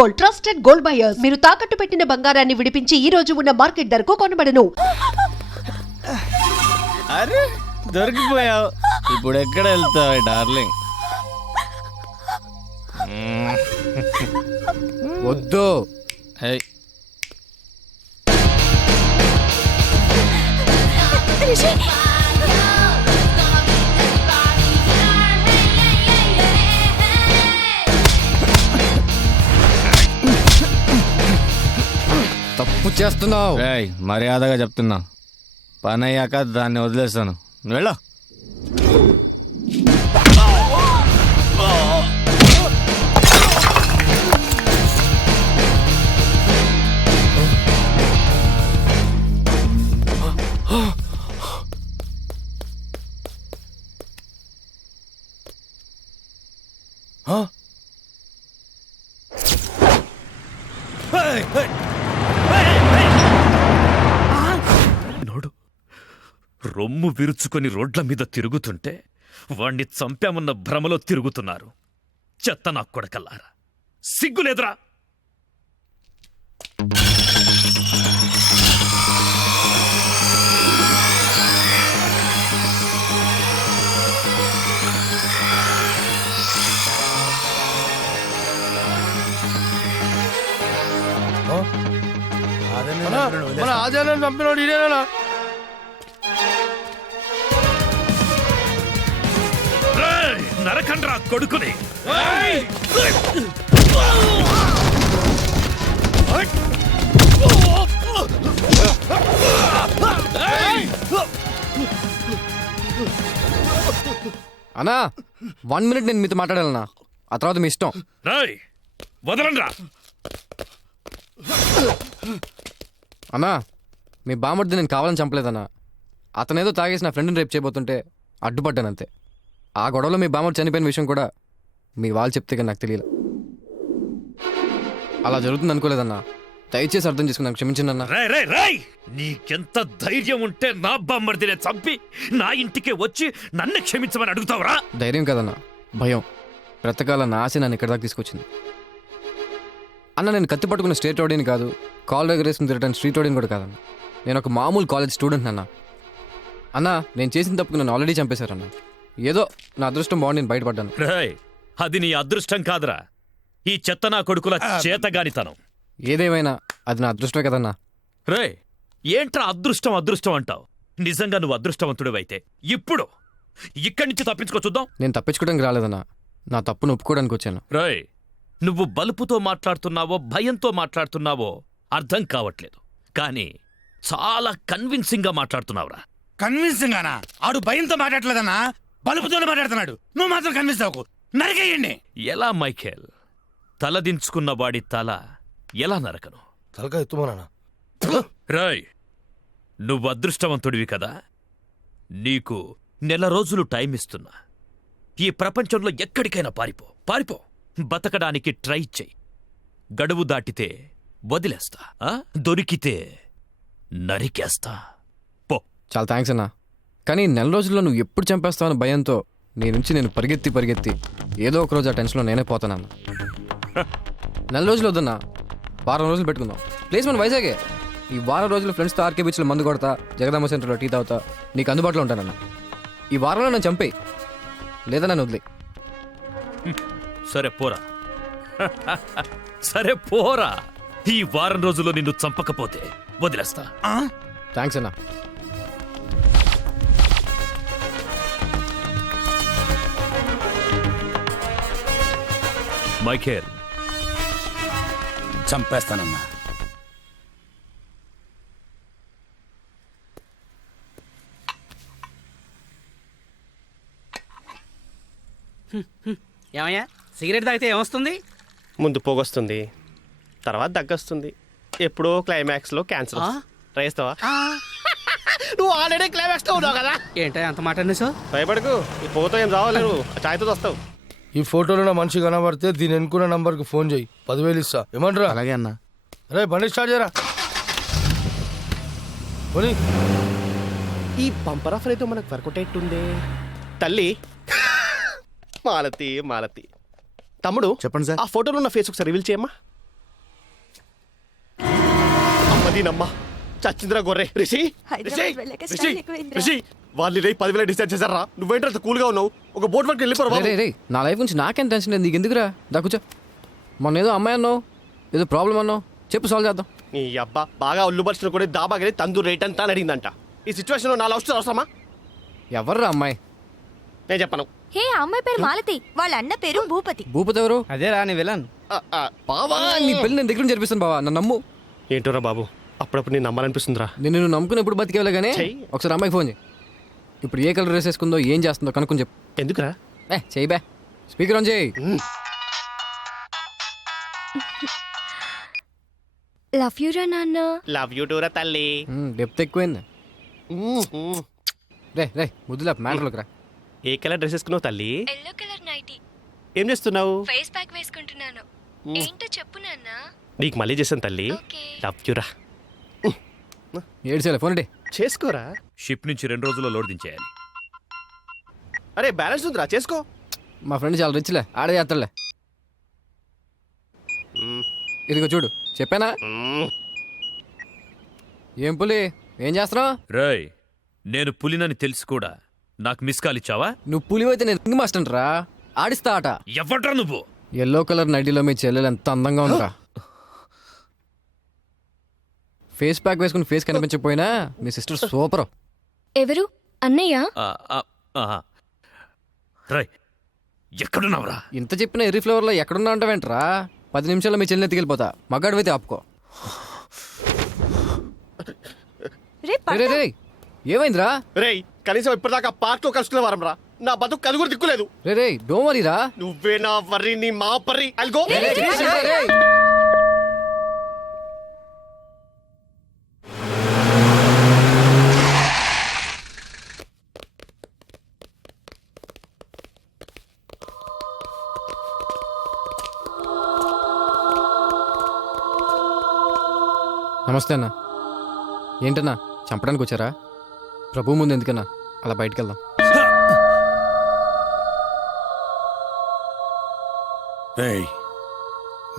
Gold, trusted gold buyers. మీరు తాకట్టు పెట్టిన బంగారాన్ని విడిపించి ఈ రోజు ఉన్న మార్కెట్ ధరకు కొనబడను. అరే దొరికిపోయావు. ఇప్పుడు ఎక్కడ వెళ్తావు డార్లింగ్? వద్దు. తప్పు చేస్తున్నావు. మర్యాదగా చెప్తున్నా, పని అయ్యాక దాన్ని వదిలేస్తాను. వెళ్ళు. నోడు రొమ్ము విరుచుకొని రోడ్ల మీద తిరుగుతుంటే వాణ్ణి చంపామన్న భ్రమలో తిరుగుతున్నారు. చెత్త నా కొడకల్లారా, సిగ్గులేదురా? మన ఆచార్యం చంపినోడు ఇదేనా? నరకండ్రా కొడుకుని. అన్నా 1 minute నేను మీతో మాట్లాడాలన్నా, ఆ తర్వాత మీ ఇష్టం. రాయ్ వదలండ్రా. అన్నా మీ బామర్ది నేను కావాలని చంపలేదన్నా. అతనేదో తాగేసి నా ఫ్రెండ్ని రేపు చేయబోతుంటే అడ్డుపడ్డానంతే. ఆ గొడవలో మీ బామర్ది చనిపోయిన విషయం కూడా మీ వాళ్ళు చెప్తే కానీ నాకు తెలియదు. అలా జరుగుతుంది అనుకోలేదన్నా. దయచేసి అర్థం చేసుకుని నాకు క్షమించండి అన్నా. రాయ్ నీకెంత ధైర్యం ఉంటే నా బామ్మర్దినే చంపి నా ఇంటికే వచ్చి నన్ను క్షమించమని అడుగుతావురా? ధైర్యం కదన్నా, భయం. బ్రతకాల నా ఆశ నన్ను ఇక్కడ దాకా తీసుకొచ్చింది అన్న. నేను కత్తి పట్టుకున్న స్టేట్ రోడీని కాదు, కాల్ ఎగరేసుకుని తిరగడానికి స్ట్రీట్ రోడీని కూడా కాదన్న. నేను ఒక మామూలు కాలేజ్ స్టూడెంట్ అన్న. అన్న నేను చేసిన తప్పుకు నన్ను ఆల్రెడీ చంపేశారన్న. ఏదో నా అదృష్టం బాగుండి నేను బయటపడ్డాను. రాయ్ అది నీ అదృష్టం కాదురా, ఈ చెత్త నా కొడుకుల చేతగానితనం. ఏదేమైనా అది నా అదృష్టమే కదన్నా. రాయ్ ఏంట్రా అదృష్టం అదృష్టం అంటావు? నిజంగా నువ్వు అదృష్టవంతుడివైతే ఇప్పుడు ఇక్కడి నుంచి తప్పించుకో చూద్దాం. నేను తప్పించుకోవడానికి రాలేదన్నా, నా తప్పును ఒప్పుకోవడానికి వచ్చాను. రాయ్ నువ్వు బలుపుతో మాట్లాడుతున్నావో భయంతో మాట్లాడుతున్నావో అర్థం కావట్లేదు, కానీ చాలా కన్విన్సింగ్ గా మాట్లాడుతున్నావురా. కన్విన్సింగ్ గానా? ఆడు భయంతో మాట్లాడలేదన్నా, బలుపుతోనే మాట్లాడుతున్నాడు. నువ్వు మాత్రం కన్విన్స్ అవ్వకు, నరికేయండి. ఎలా మైఖేల్? తలదించుకున్న వాడి తల ఎలా నరకను? తలగా ఎత్తుమోనా? రాయ్ నువ్వు అదృష్టవంతుడివి కదా, నీకు 1 నెల రోజులు టైం ఇస్తున్నా. ఈ ప్రపంచంలో ఎక్కడికైనా పారిపో. బతకడానికి ట్రై చెయ్యి. గడువు దాటితే వదిలేస్తా, దొరికితే నరికేస్తా. పో. చాలా థ్యాంక్స్ అన్నా, కానీ 1 నెల రోజుల్లో నువ్వు ఎప్పుడు చంపేస్తావని భయంతో నీ నుంచి నేను పరిగెత్తి ఏదో ఒక రోజు ఆ టెన్షన్లో నేనే పోతానన్న. 1 నెల రోజులు వద్దన్నా, 1 వారం రోజులు పెట్టుకుందాం. ప్లేస్ మన వైజాగే. ఈ 1 వారం రోజులు ఫ్రెండ్స్తో ఆర్కే బీచ్లో మందు కొడతా, జగదాంబ సెంటర్లో టీ తాగుతా, నీకు అందుబాటులో ఉంటానన్న. ఈ వారంలో నన్ను చంపేయి, లేదా నన్ను వదిలే. సరే పోరా. ఈ 1 వారం రోజుల్లో నిన్ను చంపకపోతే వదిలేస్తా. థ్యాంక్స్ అన్నా. మైఖేల్ చంపేస్తానన్నా. ఏమయ్యా, సిగరెట్ తాగితే ఏమొస్తుంది? ముందు పొగొస్తుంది, తర్వాత దగ్గొస్తుంది, ఎప్పుడో క్లైమాక్స్లో క్యాన్సర్. రేస్తావా? నువ్వు ఆల్రెడీ క్లైమాక్స్లో ఉన్నావు కదా. ఏంటో అంత మాట అన్నా సార్? భయపడకు, ఈ పొగతో ఏం రావాలేరు, ఛాయ్తో వస్తావు. ఈ ఫోటోలో నా మనిషి కనబడితే దీని ఎన్నుకున్న నంబర్కి ఫోన్ చేయి, 10,000 ఇస్తా. ఏమంటారా? అలాగే అన్నా. రే బండి స్టార్ట్ చేయరా. ఈ బంపర్ ఆఫర్ అయితే మనకు వర్కౌట్ అయ్యేట్టుందే. తల్లి మాలతి తమ్ముడు చెప్పండి సార్. ఆ ఫోటోలో ఉన్న ఫేస్ ఒకసారి రివీల్ చేయమ్మా. దీనమ్మా చచ్చింద్రా గొర్రె రిషి హైదరాబాద్ వెళ్ళాక స్టైల్ ఎక్కువైందిరా. రిషి వాళ్ళు 10,000 డిసైడ్ చేశారా నువ్వేంటే అంత కూల్గా ఉన్నావు ఒక బోట్ వర్క్ వెళ్ళిపోరా రే రే నా లైఫ్ నుంచి నాకేం టెన్షన్ లేదు, నీకు ఎందుకురా? దా కూర్చో. మొన్న ఏదో అమ్మాయి అన్నావు, ఏదో ప్రాబ్లం అన్నావు, చెప్పు సాల్వ్ చేద్దాం. నీ అబ్బా బాగా ఒళ్ళు పరుచులు కూడా దాబాగలి తందూరు రేట్ అంతా అని అడిగిందంట. ఈ సిచ్యువేషన్లో నా లవ్ స్టోరీ అవసరమా? ఎవర్రా అమ్మాయి? నేను చెప్పను. హే ఆ అమ్మాయి పేరు మాలతి, వాళ్ళ అన్న పేరు భూపతి. భూపతి ఎవరు? అదే రాని విలన్. బావా నీ పెళ్ళి నేను దగ్గర నుంచి జరిపిస్తాను బావా, నన్ను నమ్ము. ఏంటోరా బాబు అప్పుడప్పుడు నేను నమ్మాలనిపిస్తుందిరా. నేను నమ్ముకుని ఎప్పుడు బతికేవాళ్ళ కానీ చెయ్యి. ఒకసారి అమ్మాయికి ఫోన్ చేయి. ఇప్పుడు ఏ కలర్ డ్రెస్ వేసుకుందో ఏం చేస్తుందో కనుక్కొని చెప్పు. ఎందుకురా? చెయ్యి బే, స్పీకర్ ఆన్ చేయి. లవ్ యూ రా నాన్న. లవ్ యూ టూరా తల్లి. డెప్త్ ఎక్కువైంది. రే రే ముద్దులా మ్యాటర్లోకి రా. ఏ కలర్ డ్రెస్ వేసుకున్నావు తల్లి? Yellow colour nightie. ఏం చేస్తున్నావు? ఫేస్ ప్యాక్ వేసుకుంటున్నాను. ఏంటో చెప్పు నాన్న. నీకు మళ్ళీ చేశాను తల్లి. ఓకే. లవ్ యూరా. ఏడ్చేయాలి ఫోన్ అంటే. చేసుకోరా. షిప్ నుంచి 2 రోజుల్లో లోడ్ దించేయాలి. అరే బ్యాలెన్స్ ఉందిరా చేసుకో. మా ఫ్రెండ్ చాలా రిచ్లే, ఆడే చేస్తాడులే. ఇదిగో చూడు చెప్పానా? ఏం పులి ఏం చేస్తున్నావు? రేయ్, నేను పులినని తెలిసి కూడా నాకు మిస్ కాల్ ఇచ్చావా? నువ్వు పులి అయితే నేను రింగ్ మాస్టర్ రా, ఆడిస్తా ఆట. ఎవడ్రా నువ్వు? ఎల్లో కలర్ నైటీలో మీ చెల్లెలు ఎంత అందంగా ఉందిరా. ఫేస్ ప్యాక్ వేసుకుని ఫేస్ కనిపించకపోయినా మీ సిస్టర్ సూపర్. ఎవరు? అన్నయ్య? రేయ్, ఎక్కడున్నావురా? ఇంత చెప్పిన ఎర్రీ ఫ్లేవర్లో ఎక్కడున్నా అంటావేంట్రా? 10 నిమిషాల్లో మీ చెల్లెని ఎత్తుకెళ్ళిపోతా, మగాడివైతే ఆపుకో. రే రే రే ఏమైందిరా? రేయ్ కనీసం ఇప్పటిదాకా పార్క్ లో కలుసుకునే వారం రా. నా బతుకు కలుగురు దిక్కులేదు. రే రే డోంట్ వరీ రా. నువ్వే నా వర్రి నీ మా పర్రి. I'll go. నమస్తే అన్న. ఏంటన్నా చంపడానికి వచ్చారా? ప్రభు ముందు ఎందుకన్నా అలా బయటికి వెళ్దాం. రేయ్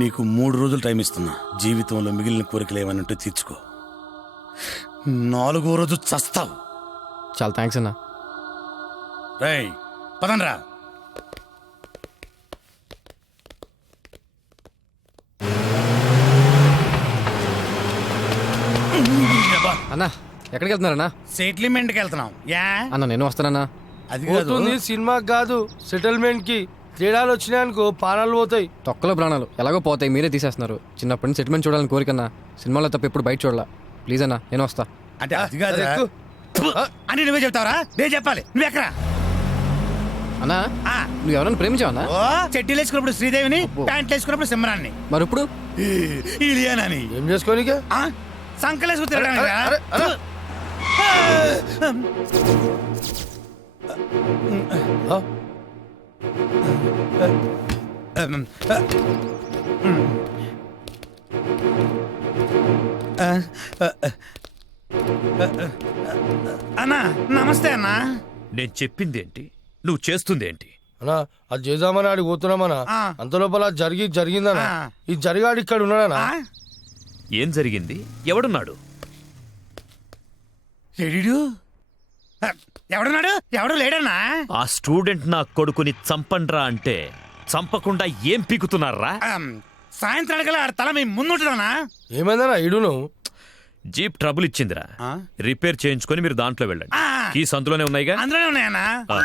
నీకు 3 రోజులు టైం ఇస్తున్నా. జీవితంలో మిగిలిన కోరికలు ఏమన్నట్టు తీర్చుకో. 4వ రోజు చస్తావు. చాలా థ్యాంక్స్ అన్న. రేయ్ పదండ్రా. అన్న ఎక్కడికి వెళ్తున్నారన్నా? సెటిల్మెంట్కి వెళ్తున్నాం. యా అన్న నేను వస్తానన్నా. అది కాదు. పోతుంది సినిమాకి కాదు సెటిల్మెంట్ కి. తేడాలు వచ్చినాయనుకో పానాలు పోతాయి. తొక్కలో ప్రాణాలు ఎలాగో పోతాయి, మీరే తీసేస్తున్నారు. చిన్నప్పటి నుంచి సెటిల్మెంట్ చూడాలని కోరికన్నా, సినిమాలో తప్ప ఎప్పుడు బయట చూడాల. ప్లీజ్ అన్న నేను వస్తా. అంటే అది కాదు. ఎక్కు. అని నువ్వే చెప్తావరా? నేను చెప్పాలి. నువ్వెక్కరా? అన్నా నువ్వు ఎవరైనా ప్రేమించావన్నా? ఓ చెట్టీలు వేసుకున్నప్పుడు శ్రీదేవిని, ప్యాంట్లు వేసుకున్నప్పుడు సిమ్రాన్ని, మరి ఇప్పుడు ఇలియానని. ఏం చేసుకోనికే? సంకలేసుకు తిరగడానికి రా. అన్నా నమస్తే అన్నా. నేను చెప్పిందేంటి, నువ్వు చేస్తుందేంటి? అన్నా అది చేద్దామని ఆడికి పోతున్నామన్నా. ఆ. అంత లోపల జరిగిందన్నా. ఆ. ఈ జరిగాడు ఇక్కడ ఉన్నాడన్నా. ఏం జరిగింది? ఎవడున్నాడు? లేడీడు ఎవడున్నాడు? ఎవడు లేడన్నా? ఆ స్టూడెంట్ నా కొడుకుని చంపండ్రా అంటే చంపకుండా ఏం పీకుతున్నారా? సాయంత్రానికల్లా ఆడ తల మీ ముందుంటుందన్నా. ఏమైందన్నా ఇడును? జీప్ ట్రబుల్ ఇచ్చిందిరా. రిపేర్ చేయించుకొని మీరు దాంట్లో వెళ్ళండి. ఆ. కీస్ అందులోనే ఉన్నాయిగా. అందులోనే ఉన్నాయన్నా. ఆ.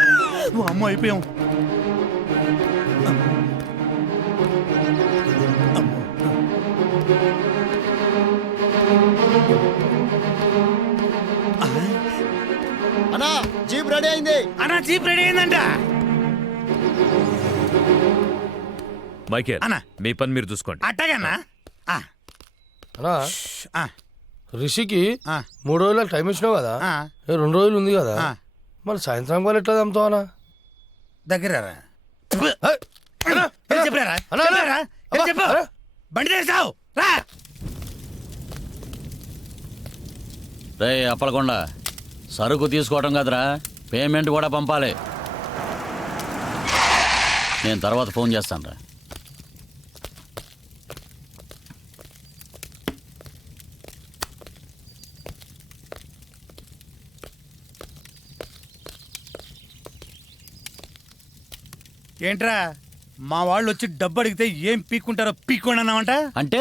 ఓ అమ్మో అయిపోయాం. అన్నా జీప్ రెడీ అయింది. అన్నా జీప్ రెడీ అయిందంట. మైకేల్ అన్నా. మీ పని మీరు చూసుకోండి. అట్టాగన్నా. అన్నా ఆ. రిషికి ఆ. 3 రోజులు టైం ఇచ్చినావు కదా. ఆ. 2 రోజులు ఉంది కదా. ఆ. మరి సాయంత్రం వాళ్ళు ఎట్లా చంపుతావు అన్నా? దగ్గర రా. ఏయ్, అన్నా, అన్నా, చెప్పరా? అన్నా, అన్నా, అబ్బా, చెప్పు. అన్నా. బండి తెస్తావు రా. రే అప్పలకొండ, సరుకు తీసుకోవడం కదరా, పేమెంట్ కూడా పంపాలి. నేను తర్వాత ఫోన్ చేస్తాను రా. ఏంట్రా మా వాళ్ళు వచ్చి డబ్బు అడిగితే ఏం పీక్కుంటారో పీక్కోండి అన్నావంట. అంటే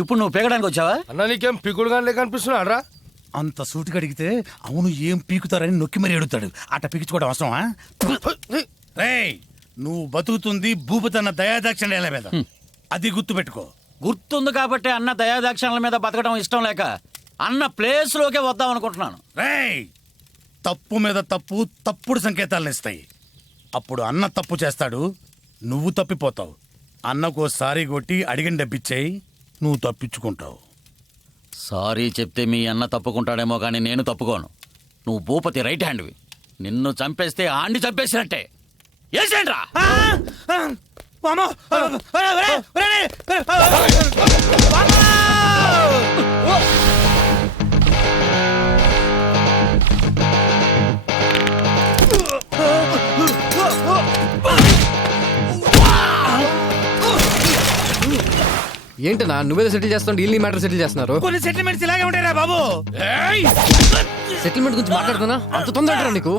ఇప్పుడు నువ్వు పీకడానికి వచ్చావా? అన్న నీకేం పికుడుగా లేక అనిపిస్తున్నాడు రా. అంత సూటిగా అడిగితే అవును ఏం పీకుతారని నొక్కి మరీ అడుగుతాడు. అట్ట పీకించుకోవడం అవసరమా? రేయ్, నువ్వు బతుకుతుంది భూపతి అన్న దయాదాక్షిణ్యాల మీద, అది గుర్తుపెట్టుకో. గుర్తుంది కాబట్టి అన్న దయాదాక్షణల మీద బతకడం ఇష్టం లేక అన్న ప్లేస్లోకే వద్దాం అనుకుంటున్నాను. రేయ్, తప్పు మీద తప్పు తప్పుడు సంకేతాలను ఇస్తాయి. అప్పుడు అన్న తప్పు చేస్తాడు, నువ్వు తప్పిపోతావు. అన్నకు సారీ కొట్టి అడిగిన డబ్బిచ్చేయి, నువ్వు తప్పించుకుంటావు. సారీ చెప్తే మీ అన్న తప్పుకుంటాడేమో కానీ నేను తప్పుకోను. నువ్వు భూపతి రైట్ హ్యాండ్వి. నిన్ను చంపేస్తే ఆండి చంపేసినట్టే. ఏసేంట్రా? ఏంటన్నా నువ్వేదో సెటిల్ చేస్తావు, డీల్ మ్యాటర్ సెటిల్ చేస్తున్నారు. కొన్ని సెటిల్మెంట్స్ ఇలాగే ఉంటాయిరా బాబు. సెటిల్మెంట్ గురించి మాట్లాడుతున్నా అంత తొందర నీకు?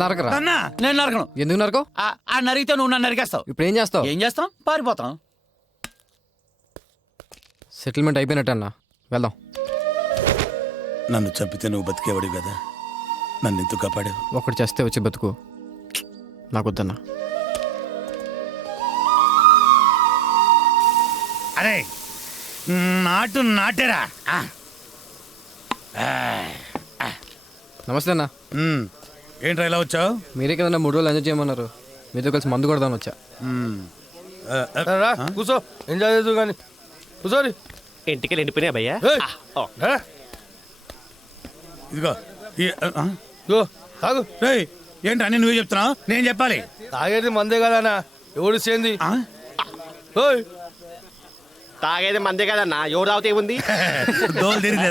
నరకరా? నేను నరకను. ఎందుకు నరకవు? ఆ నరిగితే నువ్వు నన్ను నరికేస్తావు. ఇప్పుడు ఏం చేస్తావు? ఏం చేస్తాం? పారిపోతాం. సెటిల్మెంట్ అయిపోయినట్టు అన్న, వెళ్దాం. నన్ను చంపితే నువ్వు బతికేవాడు కదా, నన్ను ఎందుకు కాపాడావు? ఒకటి చేస్తే వచ్చి బతుకు, నాకొద్దన్నా. అరే నాటు నాటేరా. నమస్తే అన్న. ఏంట్రా ఇలా వచ్చావు? మీరే కదన్నా 3 రోజులు ఎంజాయ్ చేయమన్నారు. మీతో కలిసి మందు కొడదామని వచ్చా. రా కూర్చో, ఎంజాయ్ చేద్దు కానీ కూర్చోరి. ఇంటికి ఎండిపోయినా భయ్యా. ఇదిగో తాగు. ఏంటి అన్ని నువ్వే చెప్తున్నావు, నేను చెప్పాలి? తాగేది మందే కదా అన్న, ఎవడు సేంది? తాగేది మందే కదన్నా, ఎవరు తాగితే ఉంది? దోలు తిరిగి